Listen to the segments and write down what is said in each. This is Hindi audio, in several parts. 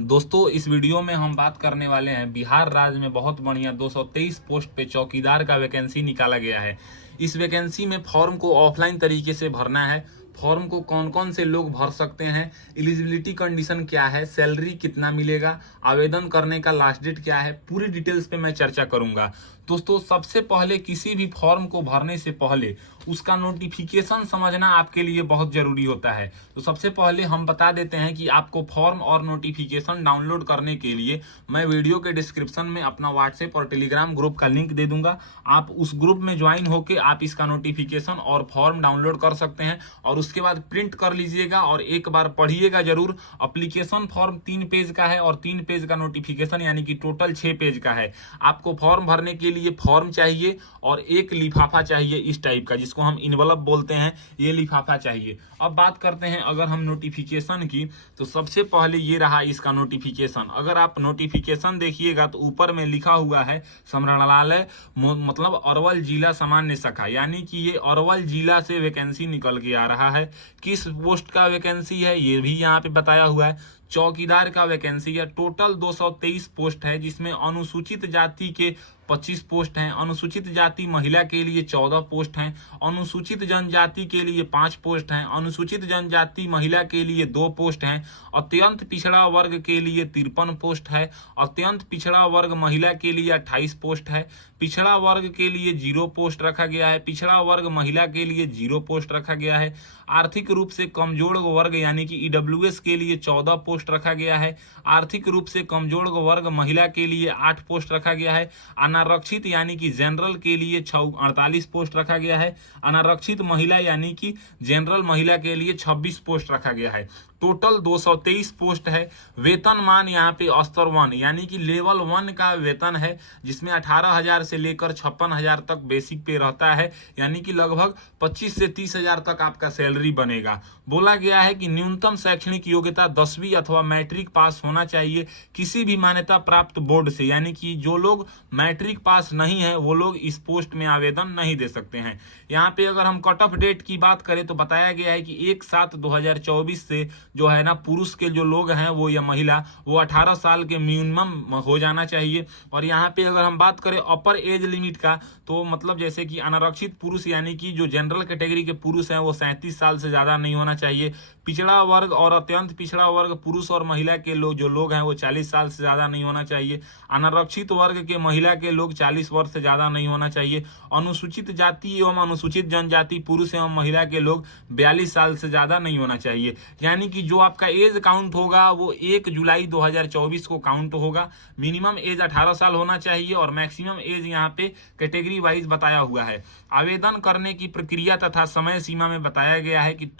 दोस्तों इस वीडियो में हम बात करने वाले हैं बिहार राज्य में बहुत बढ़िया 223 पोस्ट पे चौकीदार का वैकेंसी निकाला गया है। इस वैकेंसी में फॉर्म को ऑफलाइन तरीके से भरना है। फॉर्म को कौन कौन से लोग भर सकते हैं, एलिजिबिलिटी कंडीशन क्या है, सैलरी कितना मिलेगा, आवेदन करने का लास्ट डेट क्या है, पूरी डिटेल्स पे मैं चर्चा करूंगा। दोस्तों सबसे पहले किसी भी फॉर्म को भरने से पहले उसका नोटिफिकेशन समझना आपके लिए बहुत जरूरी होता है। तो सबसे पहले हम बता देते हैं कि आपको फॉर्म और नोटिफिकेशन डाउनलोड करने के लिए मैं वीडियो के डिस्क्रिप्शन में अपना व्हाट्सएप और टेलीग्राम ग्रुप का लिंक दे दूंगा। आप उस ग्रुप में ज्वाइन होकर आप इसका नोटिफिकेशन और फॉर्म डाउनलोड कर सकते हैं और उसके बाद प्रिंट कर लीजिएगा और एक बार पढ़िएगा जरूर। एप्लीकेशन फॉर्म 3 पेज का है और 3 पेज का नोटिफिकेशन यानी कि टोटल 6 पेज का है। आपको फॉर्म भरने के लिए फॉर्म चाहिए और एक लिफाफा चाहिए इस टाइप का, जिसको हम इनवलप बोलते हैं, ये लिफाफा चाहिए। अब बात करते हैं अगर हम नोटिफिकेशन की, तो सबसे पहले ये रहा इसका नोटिफिकेशन। अगर आप नोटिफिकेशन देखिएगा तो ऊपर में लिखा हुआ है समरणालय मतलब अरवल जिला सामान्य शाखा, यानी कि ये अरवल जिला से वैकेंसी निकल के आ रहा है। किस पोस्ट का वैकेंसी है ये भी यहाँ पे बताया हुआ है। चौकीदार का वैकेंसी है। टोटल 223 पोस्ट है, जिसमें अनुसूचित जाति के 25 पोस्ट हैं, अनुसूचित जाति महिला के लिए 14 पोस्ट हैं, अनुसूचित जनजाति के लिए 5 पोस्ट हैं, अनुसूचित जनजाति महिला के लिए 2 पोस्ट हैं, अत्यंत पिछड़ा वर्ग के लिए 53 पोस्ट है, अत्यंत पिछड़ा वर्ग महिला के लिए 28 पोस्ट है, पिछड़ा वर्ग के लिए 0 पोस्ट रखा गया है, पिछड़ा वर्ग महिला के लिए 0 पोस्ट रखा गया है, आर्थिक रूप से कमजोर वर्ग यानी कि ईडब्ल्यूएस के लिए 14 पोस्ट रखा गया है, आर्थिक रूप से कमजोर वर्ग महिला के लिए 8 पोस्ट रखा गया है, अनारक्षित यानी कि जनरल के लिए 48 पोस्ट रखा गया है, अनारक्षित महिला यानी कि जनरल महिला के लिए 26 पोस्ट रखा गया है। टोटल 223 पोस्ट है। वेतनमान यहाँ पे स्तर 1 यानी कि लेवल 1 का वेतन है, जिसमें 18,000 से लेकर 56,000 तक बेसिक पे रहता है, यानी कि लगभग 25 से 30,000 तक आपका सैलरी बनेगा। बोला गया है कि न्यूनतम शैक्षणिक योग्यता 10वीं अथवा मैट्रिक पास होना चाहिए किसी भी मान्यता प्राप्त बोर्ड से, यानी कि जो लोग मैट्रिक पास नहीं है वो लोग इस पोस्ट में आवेदन नहीं दे सकते हैं। यहाँ पे अगर हम कट ऑफ डेट की बात करें तो बताया गया है कि 1/7/2024 से जो है ना पुरुष के जो लोग हैं वो या महिला वो 18 साल के मिनिमम हो जाना चाहिए। और यहाँ पे अगर हम बात करें अपर एज लिमिट का, तो मतलब जैसे कि अनारक्षित पुरुष यानी कि जो जनरल कैटेगरी के पुरुष हैं वो 37 साल से ज्यादा नहीं होना चाहिए। पिछड़ा वर्ग और अत्यंत पिछड़ा वर्ग पुरुष और महिला के लोग जो लोग हैं वो 40 साल से ज्यादा नहीं होना चाहिए। अनारक्षित वर्ग के महिला के लोग 40 वर्ष से ज्यादा नहीं होना चाहिए। अनुसूचित जाति एवं अनुसूचित जनजाति पुरुष एवं महिला के लोग 42 साल से ज्यादा नहीं होना चाहिए। यानी कि जो आपका एज काउंट होगा वो 1 जुलाई 2024 को काउंट होगा। मिनिमम एज 18 साल होना चाहिए और मैक्सिमम एज यहाँ पे कैटेगरी वाइज बताया हुआ है। आवेदन करने की प्रक्रिया तथा समय सीमा में बताया गया है कि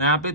यहाँ पे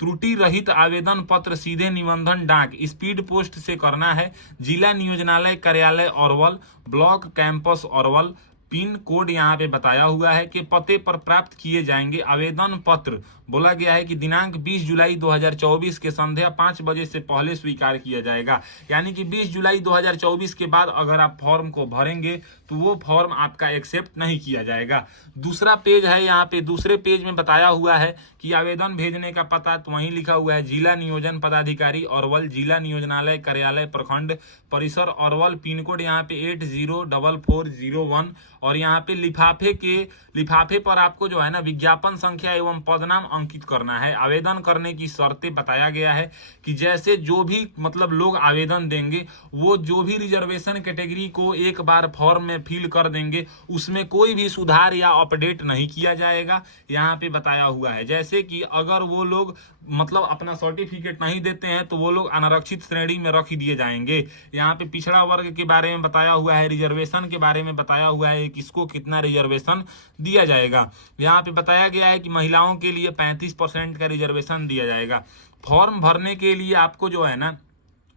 त्रुटि रहित आवेदन पत्र सीधे निबंधन डाक स्पीड पोस्ट से करना है। जिला नियोजनालय कार्यालय Arwal, block campus Arwal, pin code यहाँ पे बताया हुआ है कि पते पर प्राप्त किए जाएंगे। आवेदन पत्र बोला गया है कि दिनांक 20 जुलाई 2024 के संध्या 5 बजे से पहले स्वीकार किया जाएगा। यानी कि 20 जुलाई 2024 के बाद अगर आप फॉर्म को भरेंगे तो वो फॉर्म आपका एक्सेप्ट नहीं किया जाएगा। दूसरा पेज है, यहाँ पे दूसरे पेज में बताया हुआ है कि आवेदन भेजने का पता, तो वहीं लिखा हुआ है जिला नियोजन पदाधिकारी अरवल, जिला नियोजनालय कार्यालय प्रखंड परिसर अरवल, पिन कोड यहाँ पे 804401। और यहाँ पे लिफाफे पर आपको जो है ना विज्ञापन संख्या एवं पदनाम अंकित करना है। आवेदन करने की शर्तें बताया गया है कि जैसे जो भी मतलब लोग आवेदन देंगे वो जो भी रिजर्वेशन कैटेगरी को एक बार फॉर्म में फिल कर देंगे उसमें कोई भी सुधार या अपडेट नहीं किया जाएगा। यहाँ पे बताया हुआ है जैसे कि अगर वो लोग मतलब अपना सर्टिफिकेट नहीं देते हैं तो वो लोग अनारक्षित श्रेणी में रख दिए जाएंगे। यहाँ पे पिछड़ा वर्ग के बारे में बताया हुआ है, रिजर्वेशन के बारे में बताया हुआ है किसको कितना रिजर्वेशन दिया जाएगा। यहाँ पे बताया गया है कि महिलाओं के लिए 35% का रिजर्वेशन दिया जाएगा। फॉर्म भरने के लिए आपको जो है ना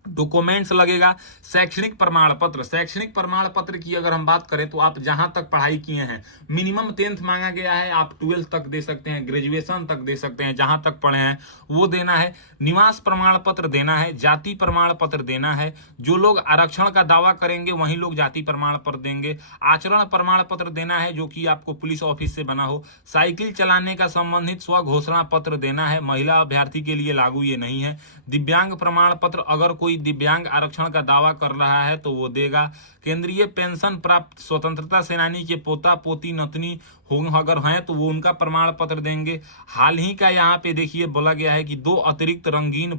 डॉक्यूमेंट्स लगेगा, शैक्षणिक प्रमाण पत्र। शैक्षणिक प्रमाण पत्र की अगर हम बात करें तो आप जहां तक पढ़ाई किए हैं, मिनिमम 10th मांगा गया है, आप 12th तक दे सकते हैं, ग्रेजुएशन तक दे सकते हैं, जहां तक पढ़े हैं वो देना है। निवास प्रमाण पत्र देना है, जाति प्रमाण पत्र देना है। जो लोग आरक्षण का दावा करेंगे वही लोग जाति प्रमाण पत्र देंगे। आचरण प्रमाण पत्र देना है जो कि आपको पुलिस ऑफिस से बना हो। साइकिल चलाने का संबंधित स्व घोषणा पत्र देना है, महिला अभ्यर्थी के लिए लागू ये नहीं है। दिव्यांग प्रमाण पत्र, अगर कोई दिव्यांग आरक्षण का दावा कर रहा है तो वो देगा। केंद्रीय पेंशन प्राप्त स्वतंत्रता सेनानी के पोता पोती नतनी अगर हैं तो वो उनका प्रमाण पत्र देंगे। हाल ही का यहाँ पे देखिए बोला गया है कि 2 अतिरिक्त रंगीन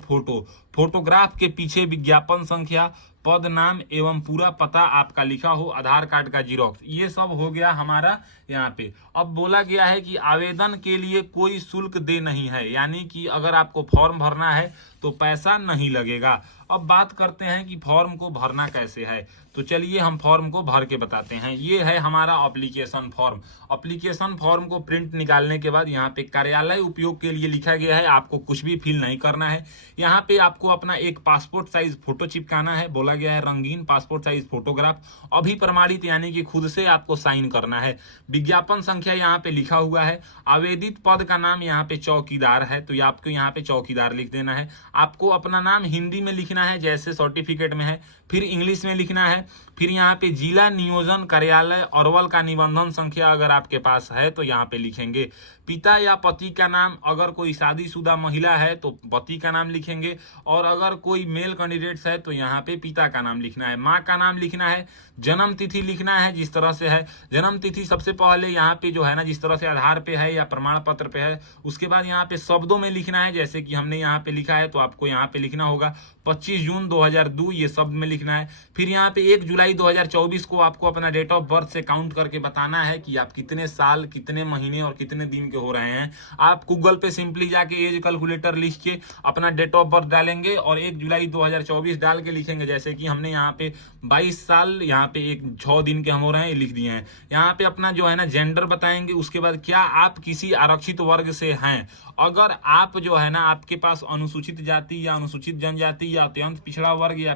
फोटोग्राफ के पीछे विज्ञापन संख्या, पद नाम एवं पूरा पता आपका लिखा हो, आधार कार्ड का जीरोक्स, ये सब हो गया हमारा यहाँ पे। अब बोला गया है कि आवेदन के लिए कोई शुल्क दे नहीं है, यानी कि अगर आपको फॉर्म भरना है तो पैसा नहीं लगेगा। अब बात करते हैं कि फॉर्म को भरना कैसे है, तो चलिए हम फॉर्म को भर के बताते हैं। ये है हमारा एप्लीकेशन फॉर्म। एप्लीकेशन फॉर्म को प्रिंट निकालने के बाद यहाँ पे कार्यालय उपयोग के लिए लिखा गया है, आपको कुछ भी फिल नहीं करना है। यहाँ पे आपको अपना एक पासपोर्ट साइज फोटो चिपकाना है, बोला गया है रंगीन पासपोर्ट साइज फोटोग्राफ, अभी प्रमाणित, यानी कि खुद से आपको साइन करना है। विज्ञापन संख्या यहाँ पे लिखा हुआ है। आवेदित पद का नाम यहाँ पे चौकीदार है, तो आपको यहाँ पे चौकीदार लिख देना है। आपको अपना नाम हिंदी में लिखना है जैसे सर्टिफिकेट में है, फिर इंग्लिश में लिखना है, फिर यहाँ पे जिला नियोजन कार्यालय अरवल का निबंधन संख्या अगर आपके पास है तो यहाँ पे लिखेंगे। पिता या पति का नाम, अगर कोई शादीशुदा महिला है तो पति का नाम लिखेंगे, और अगर कोई मेल कैंडिडेट्स है तो यहाँ पे पिता का नाम लिखना है। माँ का नाम लिखना है, जन्म तिथि लिखना है जिस तरह से है। जन्म तिथि सबसे पहले यहाँ पे जो है ना, जिस तरह से आधार पे है या प्रमाण पत्र पे है, उसके बाद यहाँ पे शब्दों में लिखना है, जैसे कि हमने यहाँ पे लिखा है तो आपको यहाँ पे लिखना होगा 25 जून 2002, ये शब्द में लिखना है। फिर यहाँ पे 1 जुलाई 2024 को आपको अपना डेट ऑफ बर्थ से काउंट करके बताना है कि आप कितने साल, कितने महीने और कितने दिन के हो रहे हैं। आप गूगल पे सिंपली जाके एज कैलकुलेटर लिख के अपना डेट ऑफ बर्थ डालेंगे और 1 जुलाई 2024 डाल के लिखेंगे, जैसे कि हमने यहाँ पे 22 साल यहाँ पे 6 दिन के हम हो रहे हैं, लिख दिए हैं। यहाँ पे अपना जो है ना जेंडर बताएंगे। उसके बाद क्या आप किसी आरक्षित वर्ग से हैं, अगर आप जो है ना आपके पास अनुसूचित जाति या अनुसूचित जनजाति या अत्यंत पिछड़ा वर्ग या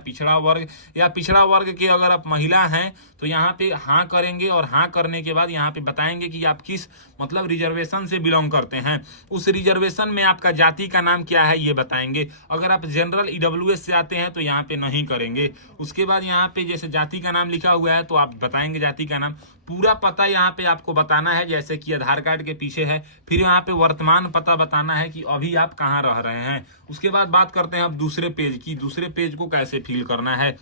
पिछड़ा वर्ग के अगर आप महिला हैं तो यहाँ पे हाँ करेंगे, और हाँ करने के बाद यहाँ पे बताएंगे कि आप किस मतलब रिजर्वेशन से बिलोंग करते हैं। उस रिजर्वेशन में आपका जाति का नाम क्या है ये बताएंगे। अगर आप जनरल ईडब्ल्यूएस से आते हैं तो यहाँ पे नहीं करेंगे। उसके बाद यहाँ पे जैसे जाति का नाम लिखा हुआ है तो आप बताएंगे जाति का नाम। पूरा पता यहाँ पे आपको बताना है जैसे कि आधार कार्ड के पीछे है। फिर यहाँ पे वर्तमान पता बताना है कि अभी आप कहाँ रह रहे हैं। उसके बाद बात करते हैं अब दूसरे पेज की। दूसरे पेज को कैसे फिल करना है।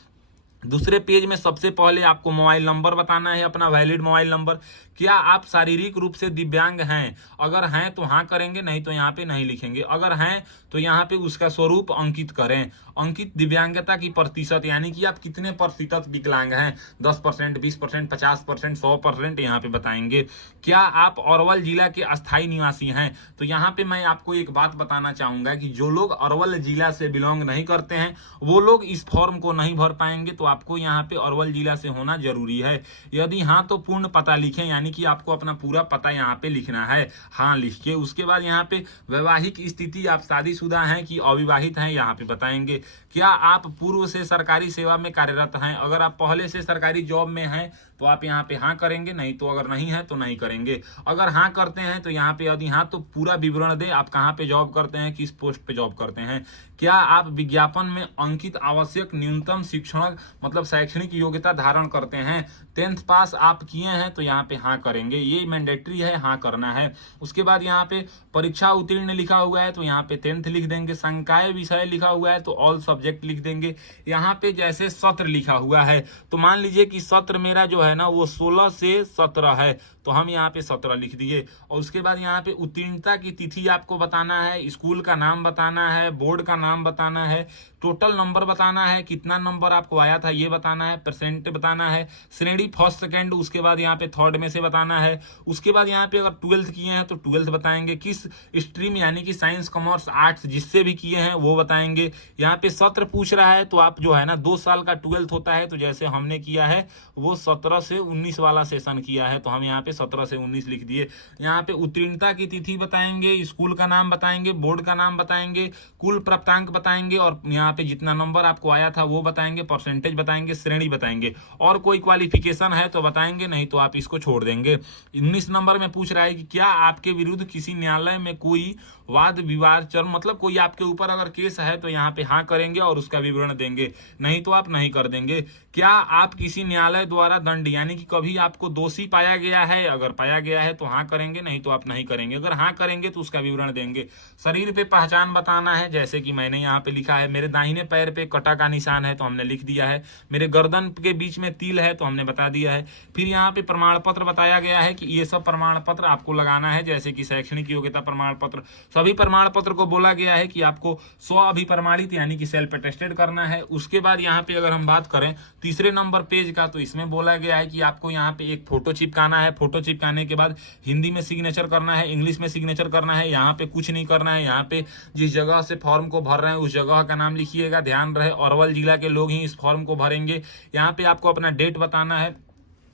दूसरे पेज में सबसे पहले आपको मोबाइल नंबर बताना है, अपना वैलिड मोबाइल नंबर। क्या आप शारीरिक रूप से दिव्यांग हैं, अगर हैं तो हाँ करेंगे, नहीं तो यहाँ पे नहीं लिखेंगे। अगर हैं तो यहाँ पे उसका स्वरूप अंकित करें। अंकित दिव्यांगता की प्रतिशत, यानी कि आप कितने प्रतिशत विकलांग हैं, 10%, 20%, 50%, 100% यहाँ पे बताएंगे। क्या आप अरवल जिला के अस्थायी निवासी हैं, तो यहाँ पे मैं आपको एक बात बताना चाहूंगा कि जो लोग अरवल जिला से बिलोंग नहीं करते हैं वो लोग इस फॉर्म को नहीं भर पाएंगे, तो आपको यहाँ पे अरवल जिला से होना जरूरी है। यदि हाँ तो पूर्ण पता लिखें, यानी कि आपको अपना पूरा पता यहाँ पे लिखना है, हाँ लिख के। उसके बाद यहाँ पे वैवाहिक स्थिति, आप शादीशुदा हैं कि अविवाहित हैं यहाँ पे बताएंगे। क्या आप पूर्व से सरकारी सेवा में कार्यरत हैं, अगर आप पहले से सरकारी जॉब में हैं तो आप यहाँ पे हाँ करेंगे, नहीं तो अगर नहीं है तो नहीं करेंगे। अगर हाँ करते हैं तो यहाँ पे यदि हाँ तो पूरा विवरण दे, आप कहाँ पे जॉब करते हैं, किस पोस्ट पे जॉब करते हैं। क्या आप विज्ञापन में अंकित आवश्यक न्यूनतम शिक्षण मतलब शैक्षणिक योग्यता धारण करते हैं, 10th पास आप किए हैं तो यहाँ पे हाँ करेंगे, ये मैंडेटरी है, हाँ करना है। उसके बाद यहाँ पे परीक्षा उत्तीर्ण लिखा हुआ है तो यहाँ पे 10th लिख देंगे। संकाय विषय लिखा हुआ है तो ऑल सब्जेक्ट लिख देंगे। यहाँ पे जैसे सत्र लिखा हुआ है तो मान लीजिए कि सत्र मेरा जो है ना वो 16 से 17 है तो हम यहाँ पे 17 लिख दिए। और उसके बाद यहाँ पे उत्तीर्णता की तिथि आपको बताना है, स्कूल का नाम बताना है, बोर्ड का नाम बताना है, टोटल नंबर बताना है, कितना नंबर आपको आया था ये बताना है, परसेंट बताना है, श्रेणी फर्स्ट सेकंड, उसके बाद यहाँ पे थर्ड में से बताना है। उसके बाद यहाँ पे अगर 12th किए हैं तो 12th बताएंगे, किस स्ट्रीम यानी कि साइंस कॉमर्स आर्ट्स जिससे भी किए हैं वो बताएंगे। यहाँ पे सत्र पूछ रहा है तो आप जो है ना 2 साल का 12th होता है, तो जैसे हमने किया है वो 17 से 19 वाला सेशन किया है तो हम यहाँ पे पे 17 से 19 लिख दिए। यहाँ पे उत्तीर्णता की तिथि बताएंगे, स्कूल का नाम बताएंगे, बोर्ड का नाम बताएंगे, कुल प्राप्तांक बताएंगे और यहाँ पे जितना नंबर आपको आया था वो बताएंगे, परसेंटेज बताएंगे, श्रेणी बताएंगे और कोई क्वालिफिकेशन है तो बताएंगे, नहीं तो आप इसको छोड़ देंगे। 19 नंबर में पूछ रहा है कि क्या आपके विरुद्ध किसी न्यायालय में कोई वाद विवाद चल, मतलब कोई आपके ऊपर अगर केस है तो यहाँ पे हाँ करेंगे और उसका विवरण देंगे, नहीं तो आप नहीं कर देंगे। क्या आप किसी न्यायालय द्वारा दंड यानी कि कभी आपको दोषी पाया गया है, अगर पाया गया है तो हाँ करेंगे, नहीं तो आप नहीं करेंगे। अगर हाँ करेंगे तो उसका विवरण देंगे। शरीर पे पहचान बताना है, जैसे कि मैंने यहाँ पे लिखा है मेरे दाहिने पैर पे कटा का निशान है तो हमने लिख दिया है, मेरे गर्दन के बीच में तिल है तो हमने बता दिया है। फिर यहाँ पे प्रमाण पत्र बताया गया है कि ये सब प्रमाण पत्र आपको लगाना है, जैसे कि शैक्षणिक योग्यता प्रमाण पत्र, सभी प्रमाण पत्र को बोला गया है कि आपको स्व अभिप्रमाणित यानी कि सेल्फ अटेस्टेड करना है। उसके बाद यहाँ पे अगर हम बात करें तीसरे नंबर पेज का, तो इसमें बोला गया है कि आपको यहाँ पे एक फोटो चिपकाना है। फोटो चिपकाने के बाद हिंदी में सिग्नेचर करना है, इंग्लिश में सिग्नेचर करना है। यहाँ पे कुछ नहीं करना है, यहाँ पे जिस जगह से फॉर्म को भर रहे हैं उस जगह का नाम लिखिएगा। ध्यान रहे अरवल जिला के लोग ही इस फॉर्म को भरेंगे। यहाँ पे आपको अपना डेट बताना है।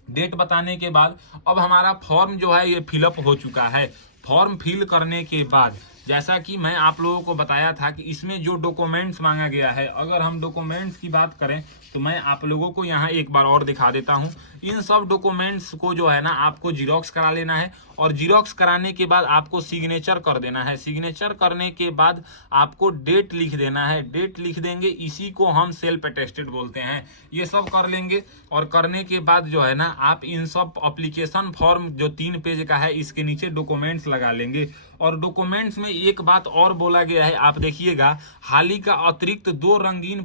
डेट बताने के बाद अब हमारा फॉर्म जो है ये फिलअप हो चुका है। फॉर्म फिल करने के बाद जैसा कि मैं आप लोगों को बताया था कि इसमें जो डॉक्यूमेंट्स मांगा गया है, अगर हम डॉक्यूमेंट्स की बात करें तो मैं आप लोगों को यहाँ एक बार और दिखा देता हूँ। इन सब डॉक्यूमेंट्स को जो है ना आपको जीरोक्स करा लेना है और जीरोक्स कराने के बाद आपको सिग्नेचर कर देना है। सिग्नेचर करने के बाद आपको डेट लिख देना है। डेट लिख देंगे, इसी को हम सेल्फ अटेस्टेड बोलते हैं। ये सब कर लेंगे और करने के बाद जो है ना आप इन सब एप्लीकेशन फॉर्म जो 3 पेज का है इसके नीचे डॉक्यूमेंट्स लगा लेंगे। और डॉक्यूमेंट्स में एक बात और बोला गया है, आप देखिएगा, हाल ही का अतिरिक्त 2 रंगीन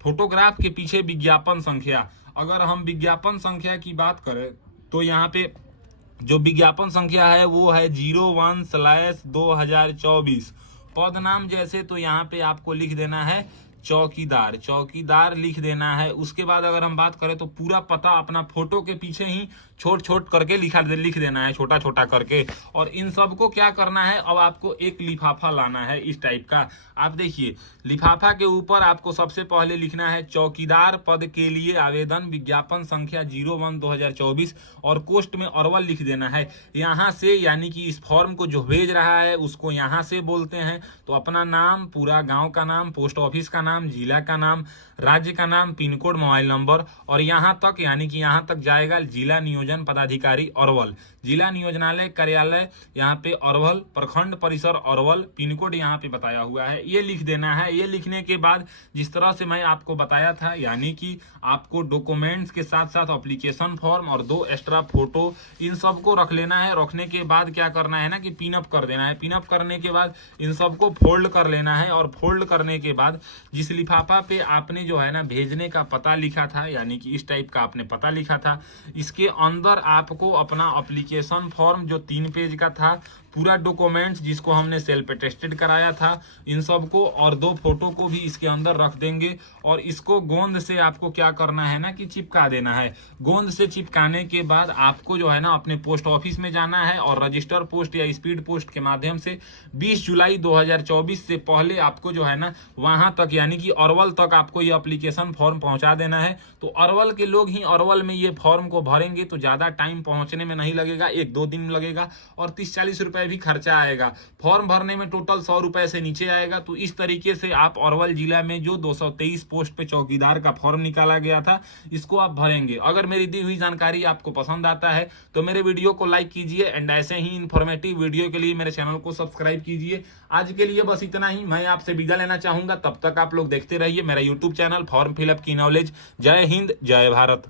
फोटोग्राफ के पीछे विज्ञापन संख्या। अगर हम विज्ञापन संख्या की बात करें तो यहाँ पे जो विज्ञापन संख्या है वो है 01/2024। पद नाम जैसे तो यहाँ पे आपको लिख देना है चौकीदार लिख देना है। उसके बाद अगर हम बात करें तो पूरा पता अपना फोटो के पीछे ही छोट करके लिख देना है, छोटा छोटा करके। और इन सबको क्या करना है, अब आपको एक लिफाफा लाना है इस टाइप का। आप देखिए लिफाफा के ऊपर आपको सबसे पहले लिखना है चौकीदार पद के लिए आवेदन, विज्ञापन संख्या 01/2024 और पोस्ट में अरवल लिख देना है। यहाँ से यानी कि इस फॉर्म को जो भेज रहा है उसको यहाँ से बोलते हैं। तो अपना नाम, पूरा गांव का नाम, पोस्ट ऑफिस का नाम, जिला का नाम, राज्य का नाम, पिन कोड, मोबाइल नंबर और यहाँ तक यानी कि यहाँ तक जाएगा जिला नियोजन पदाधिकारी अरवल, जिला नियोजनालय कार्यालय यहाँ पे अरवल, प्रखंड परिसर अरवल, पिन कोड यहाँ पे बताया हुआ है, ये लिख देना है। ये लिखने के बाद जिस तरह से मैं आपको बताया था यानी कि आपको डॉक्यूमेंट्स के साथ साथ एप्लीकेशन फॉर्म और 2 एक्स्ट्रा फोटो इन सब को रख लेना है। रखने के बाद क्या करना है ना कि पिन अप कर देना है। पिन अप करने के बाद इन सबको फोल्ड कर लेना है और फोल्ड करने के बाद जिस लिफाफा पे आपने जो है ना भेजने का पता लिखा था यानी कि इस टाइप का आपने पता लिखा था, इसके अंदर आपको अपना एप्लीकेशन फॉर्म जो 3 पेज का था, पूरा डॉक्यूमेंट्स जिसको हमने सेल्फ अटेस्टेड कराया था, इन सब को और 2 फोटो को भी इसके अंदर रख देंगे और इसको गोंद से आपको क्या करना है ना कि चिपका देना है। गोंद से चिपकाने के बाद आपको जो है ना अपने पोस्ट ऑफिस में जाना है और रजिस्टर पोस्ट या स्पीड पोस्ट के माध्यम से 20 जुलाई 2024 से पहले आपको जो है ना वहां तक यानी कि अरवल तक आपको ये एप्लीकेशन फॉर्म पहुंचा देना है। तो अरवल के लोग ही अरवल में ये फॉर्म को भरेंगे तो ज्यादा टाइम पहुंचने में नहीं लगेगा, 1-2 दिन लगेगा और 30-40 रुपए भी खर्चा आएगा। फॉर्म भरने में टोटल 100 रुपए से नीचे आएगा। तो इस तरीके से आप अरवल जिला में जो 223 पोस्ट पे चौकीदार का फॉर्म निकाला गया था इसको आप भरेंगे। अगर मेरी दी हुई जानकारी आपको पसंद आता है तो मेरे वीडियो को लाइक कीजिए एंड ऐसे ही इंफॉर्मेटिव वीडियो के लिए मेरे चैनल को सब्सक्राइब कीजिए। आज के लिए बस इतना ही, मैं आपसे विदा लेना चाहूंगा। तब तक आप लोग देखते रहिए मेरा यूट्यूब चैनल फॉर्म फिलअप की नॉलेज। जय हिंद, जय भारत।